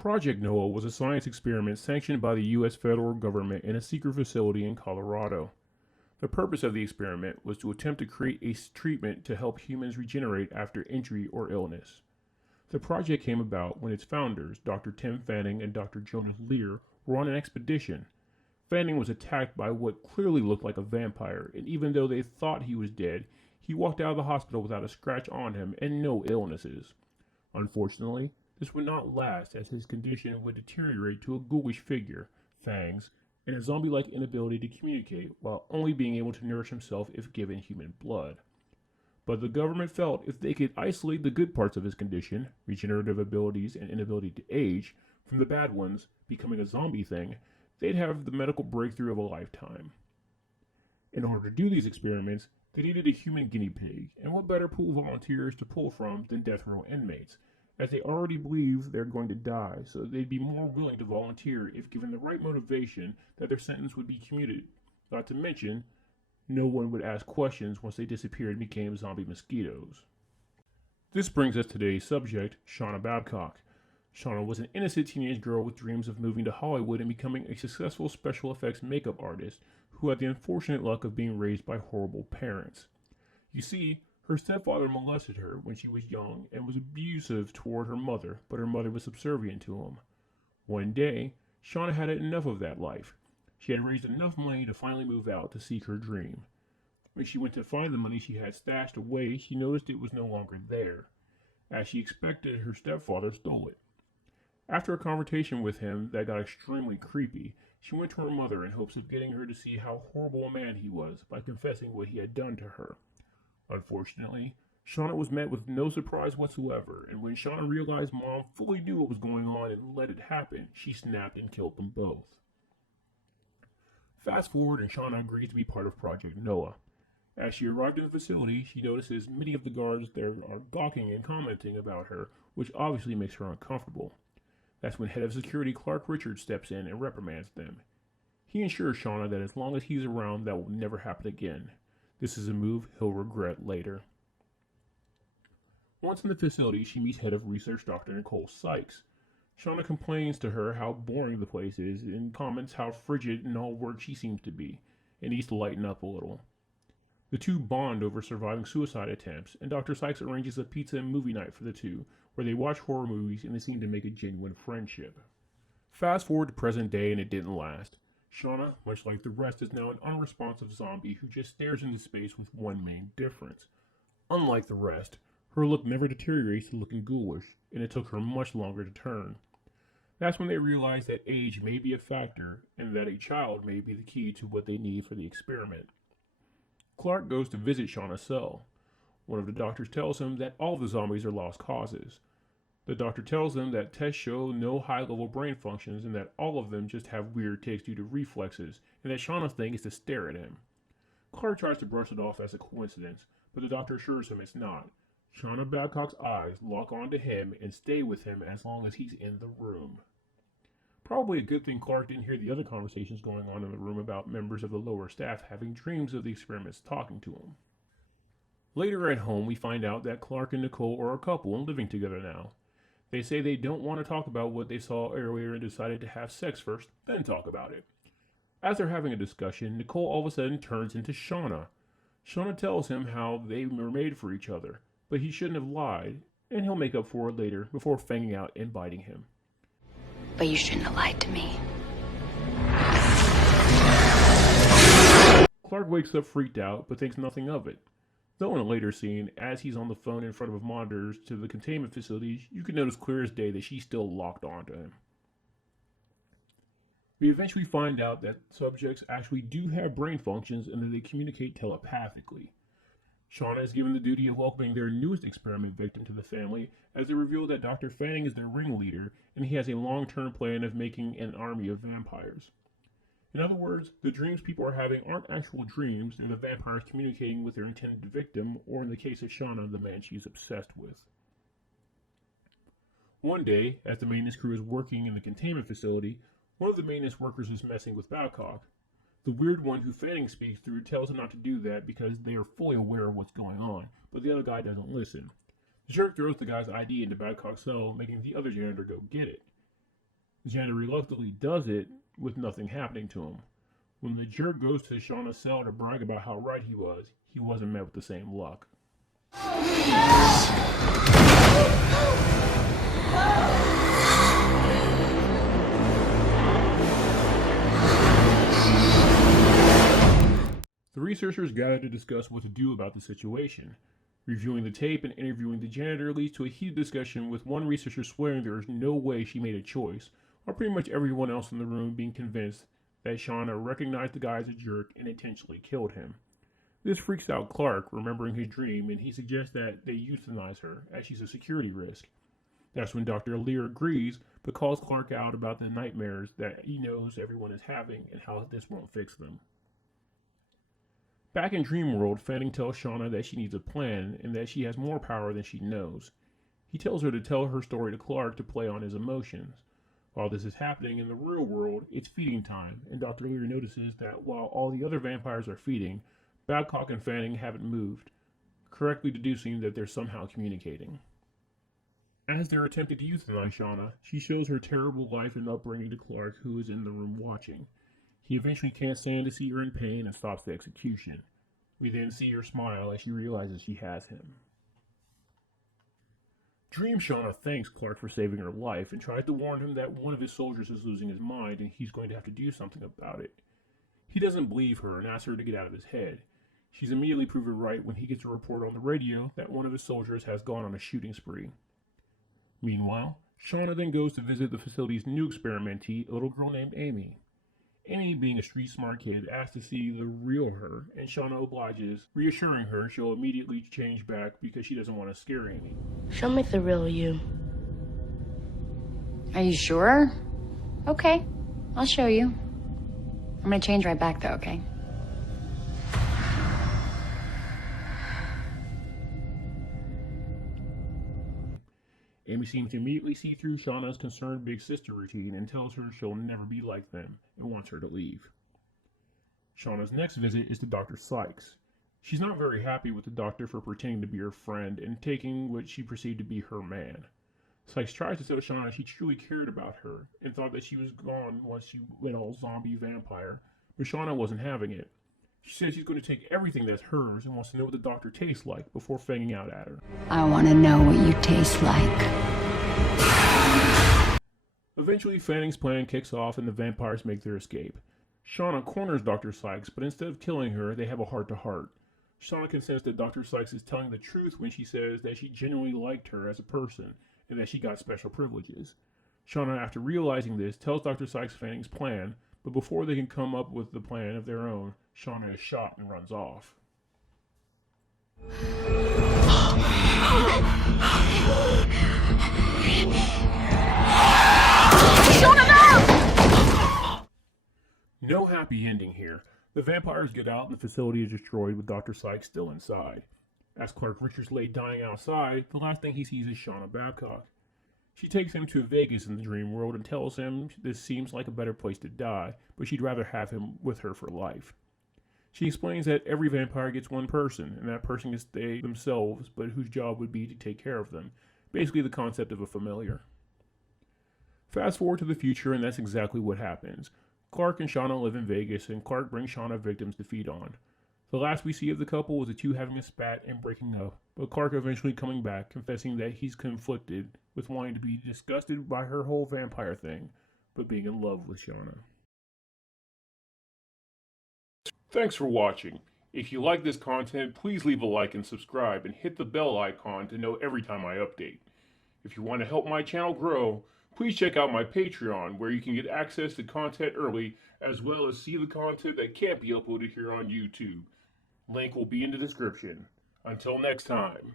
Project Noah was a science experiment sanctioned by the U.S. federal government in a secret facility in Colorado. The purpose of the experiment was to attempt to create a treatment to help humans regenerate after injury or illness. The project came about when its founders, Dr. Tim Fanning and Dr. Jonas Lear, were on an expedition. Fanning was attacked by what clearly looked like a vampire, and even though they thought he was dead, he walked out of the hospital without a scratch on him and no illnesses. Unfortunately, this would not last as his condition would deteriorate to a ghoulish figure, fangs, and a zombie-like inability to communicate while only being able to nourish himself if given human blood. But the government felt if they could isolate the good parts of his condition, regenerative abilities and inability to age, from the bad ones, becoming a zombie thing, they'd have the medical breakthrough of a lifetime. In order to do these experiments, they needed a human guinea pig, and what better pool of volunteers to pull from than death row inmates, as they already believe they're going to die, so they'd be more willing to volunteer if given the right motivation that their sentence would be commuted. Not to mention, no one would ask questions once they disappeared and became zombie mosquitoes. This brings us to today's subject, Shaunna Babcock. Shauna was an innocent teenage girl with dreams of moving to Hollywood and becoming a successful special effects makeup artist who had the unfortunate luck of being raised by horrible parents. You see, her stepfather molested her when she was young and was abusive toward her mother, but her mother was subservient to him. One day, Shauna had enough of that life. She had raised enough money to finally move out to seek her dream. When she went to find the money she had stashed away, she noticed it was no longer there. As she expected, her stepfather stole it. After a confrontation with him that got extremely creepy, she went to her mother in hopes of getting her to see how horrible a man he was by confessing what he had done to her. Unfortunately, Shauna was met with no surprise whatsoever, and when Shauna realized Mom fully knew what was going on and let it happen, she snapped and killed them both. Fast forward, and Shauna agrees to be part of Project Noah. As she arrived in the facility, she notices many of the guards there are gawking and commenting about her, which obviously makes her uncomfortable. That's when Head of Security Clark Richards steps in and reprimands them. He assures Shauna that as long as he's around, that will never happen again. This is a move he'll regret later. Once in the facility, she meets Head of Research Dr. Nicole Sykes. Shauna complains to her how boring the place is and comments how frigid and all work she seems to be, and needs to lighten up a little. The two bond over surviving suicide attempts, and Dr. Sykes arranges a pizza and movie night for the two, where they watch horror movies and they seem to make a genuine friendship. Fast forward to present day, and it didn't last. Shauna, much like the rest, is now an unresponsive zombie who just stares into space with one main difference. Unlike the rest, her look never deteriorates to looking ghoulish, and it took her much longer to turn. That's when they realize that age may be a factor, and that a child may be the key to what they need for the experiment. Clark goes to visit Shauna's cell. One of the doctors tells him that all the zombies are lost causes. The doctor tells them that tests show no high-level brain functions and that all of them just have weird tics due to reflexes, and that Shauna's thing is to stare at him. Clark tries to brush it off as a coincidence, but the doctor assures him it's not. Shaunna Babcock's eyes lock onto him and stay with him as long as he's in the room. Probably a good thing Clark didn't hear the other conversations going on in the room about members of the lower staff having dreams of the experiments talking to him. Later at home, we find out that Clark and Nicole are a couple and living together now. They say they don't want to talk about what they saw earlier and decided to have sex first, then talk about it. As they're having a discussion, Nicole all of a sudden turns into Shauna. Shauna tells him how they were made for each other, but he shouldn't have lied, and he'll make up for it later before fanging out and biting him. But you shouldn't have lied to me. Clark wakes up freaked out, but thinks nothing of it. Though in a later scene, as he's on the phone in front of monitors to the containment facilities, you can notice clear as day that she's still locked onto him. We eventually find out that subjects actually do have brain functions and that they communicate telepathically. Shauna is given the duty of welcoming their newest experiment victim to the family, as they reveal that Dr. Fanning is their ringleader, and he has a long-term plan of making an army of vampires. In other words, the dreams people are having aren't actual dreams, they're the vampires communicating with their intended victim, or in the case of Shauna, the man she's obsessed with. One day, as the maintenance crew is working in the containment facility, one of the maintenance workers is messing with Babcock. The weird one who Fanning speaks through tells him not to do that because they are fully aware of what's going on, but the other guy doesn't listen. The jerk throws the guy's ID into Babcock's cell, making the other janitor go get it. Xander reluctantly does it with nothing happening to him. When the jerk goes to Shauna's cell to brag about how right he wasn't met with the same luck. The researchers gather to discuss what to do about the situation. Reviewing the tape and interviewing the janitor leads to a heated discussion, with one researcher swearing there is no way she made a choice, while pretty much everyone else in the room being convinced that Shauna recognized the guy as a jerk and intentionally killed him. This freaks out Clark, remembering his dream, and he suggests that they euthanize her, as she's a security risk. That's when Dr. Lear agrees, but calls Clark out about the nightmares that he knows everyone is having and how this won't fix them. Back in Dreamworld, Fanning tells Shauna that she needs a plan and that she has more power than she knows. He tells her to tell her story to Clark to play on his emotions. While this is happening in the real world, it's feeding time, and Dr. Lear notices that while all the other vampires are feeding, Babcock and Fanning haven't moved, correctly deducing that they're somehow communicating. As they're attempting to euthanize Shauna, she shows her terrible life and upbringing to Clark, who is in the room watching. He eventually can't stand to see her in pain and stops the execution. We then see her smile as she realizes she has him. Dream Shauna thanks Clark for saving her life and tries to warn him that one of his soldiers is losing his mind and he's going to have to do something about it. He doesn't believe her and asks her to get out of his head. She's immediately proven right when he gets a report on the radio that one of his soldiers has gone on a shooting spree. Meanwhile, Shauna then goes to visit the facility's new experimentee, a little girl named Amy. Amy, being a street-smart kid, asks to see the real her, and Shauna obliges, reassuring her she'll immediately change back because she doesn't want to scare Amy. Show me the real you. Are you sure? Okay, I'll show you. I'm gonna change right back though, okay? Amy seems to immediately see through Shauna's concerned big sister routine and tells her she'll never be like them and wants her to leave. Shauna's next visit is to Dr. Sykes. She's not very happy with the doctor for pretending to be her friend and taking what she perceived to be her man. Sykes tries to tell Shauna she truly cared about her and thought that she was gone once she went all zombie vampire, but Shauna wasn't having it. She says she's going to take everything that's hers and wants to know what the doctor tastes like before fanging out at her. I want to know what you taste like. Eventually, Fanning's plan kicks off and the vampires make their escape. Shauna corners Dr. Sykes, but instead of killing her, they have a heart-to-heart. Shauna can sense that Dr. Sykes is telling the truth when she says that she genuinely liked her as a person and that she got special privileges. Shauna, after realizing this, tells Dr. Sykes Fanning's plan, but before they can come up with the plan of their own, Shauna is shot and runs off. No happy ending here. The vampires get out and the facility is destroyed with Dr. Sykes still inside. As Clark Richards lay dying outside, the last thing he sees is Shaunna Babcock. She takes him to Vegas in the dream world and tells him this seems like a better place to die, but she'd rather have him with her for life. She explains that every vampire gets one person, and that person is they themselves, but whose job would be to take care of them. Basically the concept of a familiar. Fast forward to the future, and that's exactly what happens. Clark and Shauna live in Vegas, and Clark brings Shauna victims to feed on. The last we see of the couple was the two having a spat and breaking up, but Clark eventually coming back, confessing that he's conflicted with wanting to be disgusted by her whole vampire thing, but being in love with Shauna. Thanks for watching. If you like this content, please leave a like and subscribe, and hit the bell icon to know every time I update. If you want to help my channel grow, please check out my Patreon, where you can get access to content early, as well as see the content that can't be uploaded here on YouTube. Link will be in the description. Until next time.